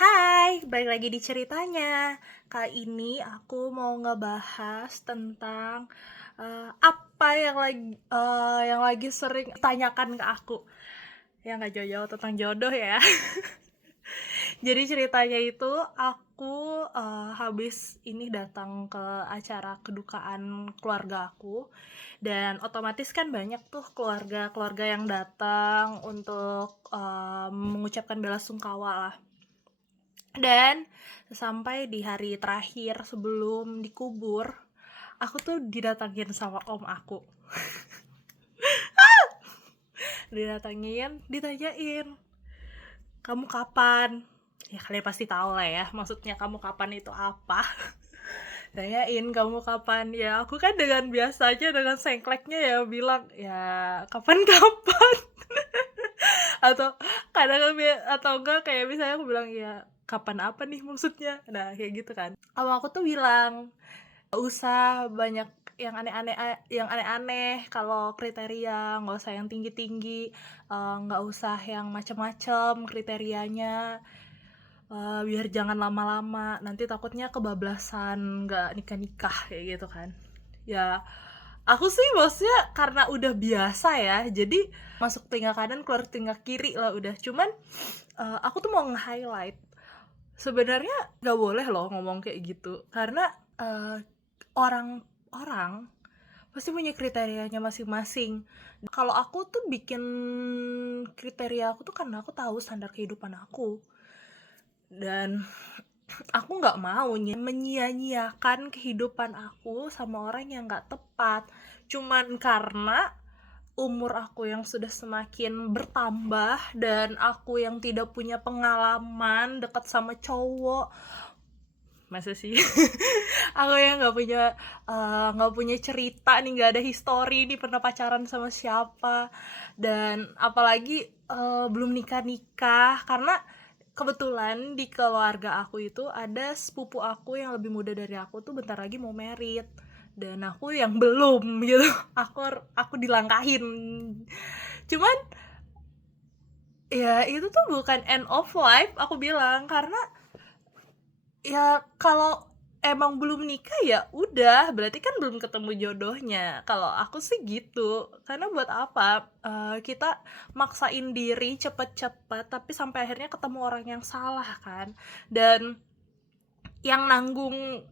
Hai, balik lagi di ceritanya. Kali ini aku mau ngebahas tentang apa yang lagi sering tanyakan ke aku. Ya nggak jauh-jauh tentang jodoh ya. Jadi ceritanya itu aku habis ini datang ke acara kedukaan keluarga aku, dan otomatis kan banyak tuh keluarga-keluarga yang datang untuk mengucapkan bela sungkawa lah. Dan sampai di hari terakhir sebelum dikubur, aku tuh didatangin sama om aku. Ditanyain, kamu kapan? Ya kalian pasti tahu lah ya, maksudnya kamu kapan itu apa. Tanyain kamu kapan, ya aku kan dengan biasanya dengan sengkleknya ya bilang ya kapan-kapan. Atau kadang atau enggak kayak misalnya aku bilang ya kapan apa nih maksudnya, nah kayak gitu kan. Om aku tuh bilang nggak usah banyak yang aneh-aneh kalau kriteria, nggak usah yang tinggi-tinggi, nggak usah yang macem-macem kriterianya, biar jangan lama-lama nanti takutnya kebablasan nggak nikah-nikah kayak gitu kan. Ya aku sih maksudnya karena udah biasa ya, jadi masuk telinga kanan keluar telinga kiri lah udah. Cuman aku tuh mau nge-highlight sebenarnya nggak boleh loh ngomong kayak gitu, karena orang-orang pasti punya kriterianya masing-masing. Kalau aku tuh bikin kriteria aku tuh karena aku tahu standar kehidupan aku, dan aku nggak mau menyia-nyiakan kehidupan aku sama orang yang nggak tepat cuman karena umur aku yang sudah semakin bertambah dan aku yang tidak punya pengalaman dekat sama cowok. Masa sih? Aku yang nggak punya cerita nih, nggak ada history nih pernah pacaran sama siapa, dan apalagi belum nikah karena kebetulan di keluarga aku itu ada sepupu aku yang lebih muda dari aku tuh bentar lagi mau merit, dan aku yang belum gitu. Aku dilangkahin. Cuman ya itu tuh bukan end of life aku bilang, karena ya kalau emang belum nikah ya udah berarti kan belum ketemu jodohnya. Kalau aku sih gitu, karena buat apa kita maksain diri cepet-cepet tapi sampai akhirnya ketemu orang yang salah kan. Dan yang nanggung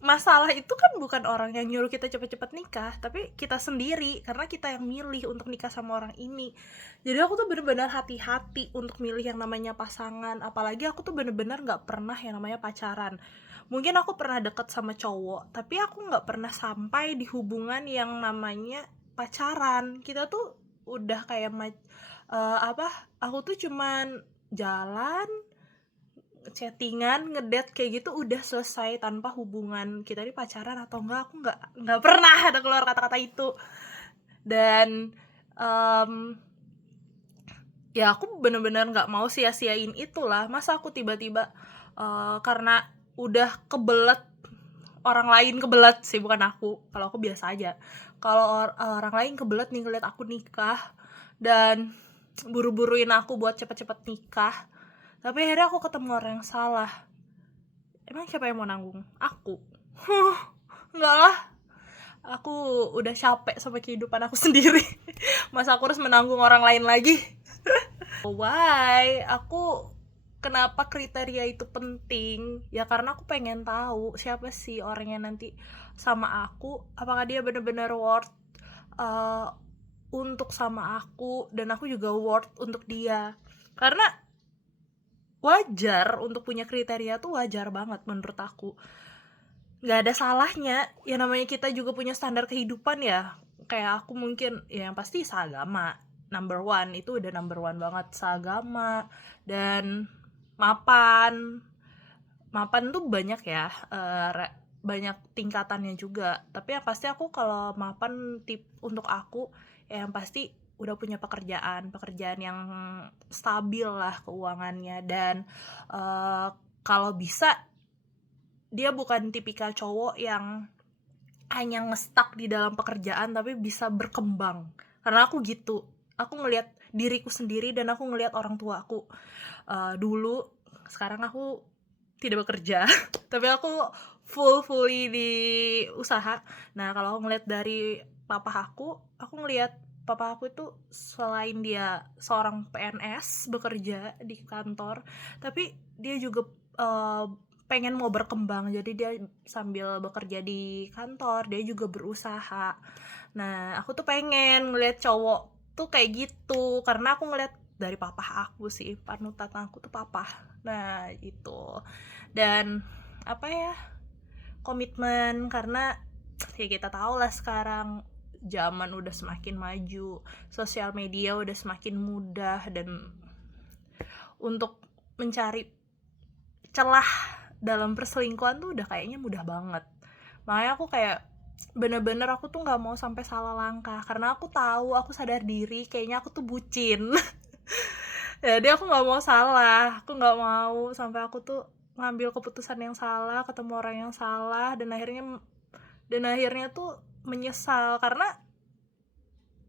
masalah itu kan bukan orang yang nyuruh kita cepet-cepet nikah, tapi kita sendiri karena kita yang milih untuk nikah sama orang ini. Jadi aku tuh bener-bener hati-hati untuk milih yang namanya pasangan, apalagi aku tuh bener-bener nggak pernah yang namanya pacaran. Mungkin aku pernah deket sama cowok, tapi aku nggak pernah sampai di hubungan yang namanya pacaran. Kita tuh udah kayak apa, aku tuh cuman jalan, chattingan, ngedate kayak gitu udah selesai tanpa hubungan kita ini pacaran atau enggak. Aku nggak pernah ada keluar kata-kata itu. Dan ya aku bener-bener nggak mau sia-siain itulah. Masa aku tiba-tiba karena udah kebelet, orang lain kebelet sih bukan aku, kalau aku biasa aja. Kalau orang lain kebelet nih ngeliat aku nikah dan buru-buruin aku buat cepet-cepet nikah, tapi akhirnya aku ketemu orang yang salah. Emang siapa yang mau nanggung? Aku. Enggak lah, aku udah capek sama kehidupan aku sendiri. Masa aku harus menanggung orang lain lagi? Why? Kenapa kriteria itu penting? Ya karena aku pengen tahu siapa sih orang yang nanti sama aku, apakah dia benar-benar worth uh, untuk sama aku, dan aku juga worth untuk dia. Karena wajar untuk punya kriteria tuh, wajar banget menurut aku. Nggak ada salahnya, ya namanya kita juga punya standar kehidupan ya. Kayak aku mungkin ya yang pasti seagama, number one, itu udah number one banget, seagama. Dan mapan mapan tuh banyak ya, banyak tingkatannya juga, tapi yang pasti aku kalau mapan tip untuk aku ya yang pasti udah punya pekerjaan yang stabil lah keuangannya, dan kalau bisa dia bukan tipikal cowok yang hanya ngestak di dalam pekerjaan tapi bisa berkembang. Karena aku gitu, aku ngelihat diriku sendiri dan aku ngelihat orang tua aku dulu sekarang aku tidak bekerja tapi aku fully di usaha. Nah kalau aku ngeliat dari papa aku ngeliat papa aku itu selain dia seorang PNS bekerja di kantor, tapi dia juga pengen mau berkembang, jadi dia sambil bekerja di kantor dia juga berusaha. Nah aku tuh pengen ngeliat cowok tuh kayak gitu karena aku ngeliat dari papa aku sih, panutan aku tuh papa. Nah itu, dan apa ya, komitmen, karena ya kita tahu lah sekarang zaman udah semakin maju, sosial media udah semakin mudah, dan untuk mencari celah dalam perselingkuhan tuh udah kayaknya mudah banget. Makanya aku kayak bener-bener aku tuh nggak mau sampai salah langkah karena aku tahu, aku sadar diri kayaknya aku tuh bucin. Jadi aku nggak mau salah, aku nggak mau sampai aku tuh ngambil keputusan yang salah, ketemu orang yang salah, dan akhirnya tuh menyesal. Karena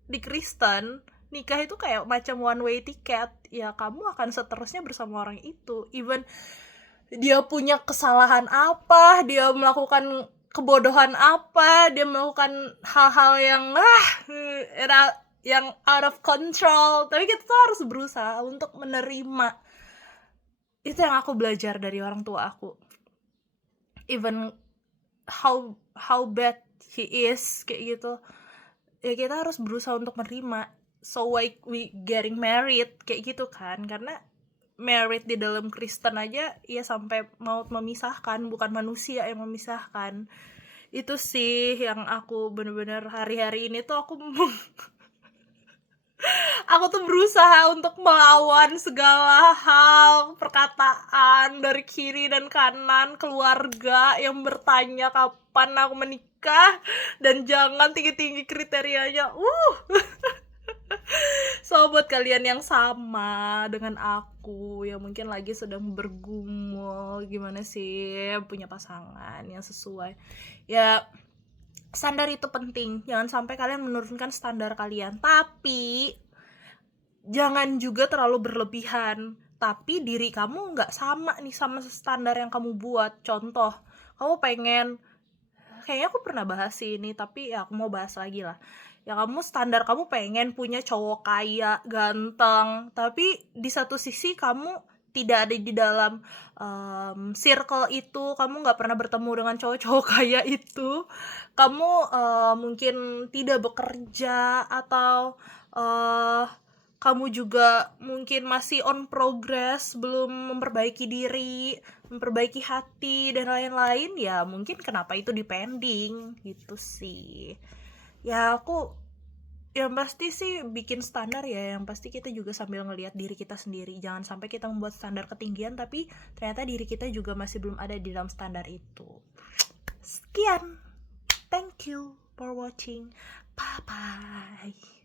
di Kristen nikah itu kayak macam one way ticket, ya kamu akan seterusnya bersama orang itu, even dia punya kesalahan apa, dia melakukan kebodohan apa, dia melakukan hal-hal yang out of control, tapi kita tuh harus berusaha untuk menerima. Itu yang aku belajar dari orang tua aku, even how bad he is kayak gitu, ya kita harus berusaha untuk menerima. So why we getting married kayak gitu kan, karena married di dalam Kristen aja ya sampai maut memisahkan, bukan manusia yang memisahkan. Itu sih yang aku bener-bener hari-hari ini tuh aku tuh berusaha untuk melawan segala hal, perkataan dari kiri dan kanan, keluarga yang bertanya kapan aku menikah dan jangan tinggi-tinggi kriterianya. So buat kalian yang sama dengan aku, yang mungkin lagi sedang bergumul gimana sih punya pasangan yang sesuai, ya standar itu penting. Jangan sampai kalian menurunkan standar kalian, tapi jangan juga terlalu berlebihan. Tapi diri kamu nggak sama nih sama standar yang kamu buat. Contoh, kamu pengen, kayaknya aku pernah bahas ini tapi ya aku mau bahas lagi lah. Ya kamu standar kamu pengen punya cowok kaya, ganteng, tapi di satu sisi kamu tidak ada di dalam circle itu, kamu nggak pernah bertemu dengan cowok-cowok kaya itu, kamu mungkin tidak bekerja, atau kamu juga mungkin masih on progress, belum memperbaiki diri, memperbaiki hati dan lain-lain, ya mungkin kenapa itu dipending gitu sih. Ya aku yang pasti sih bikin standar, ya yang pasti kita juga sambil ngelihat diri kita sendiri. Jangan sampai kita membuat standar ketinggian tapi ternyata diri kita juga masih belum ada di dalam standar itu. Sekian, thank you for watching, bye bye.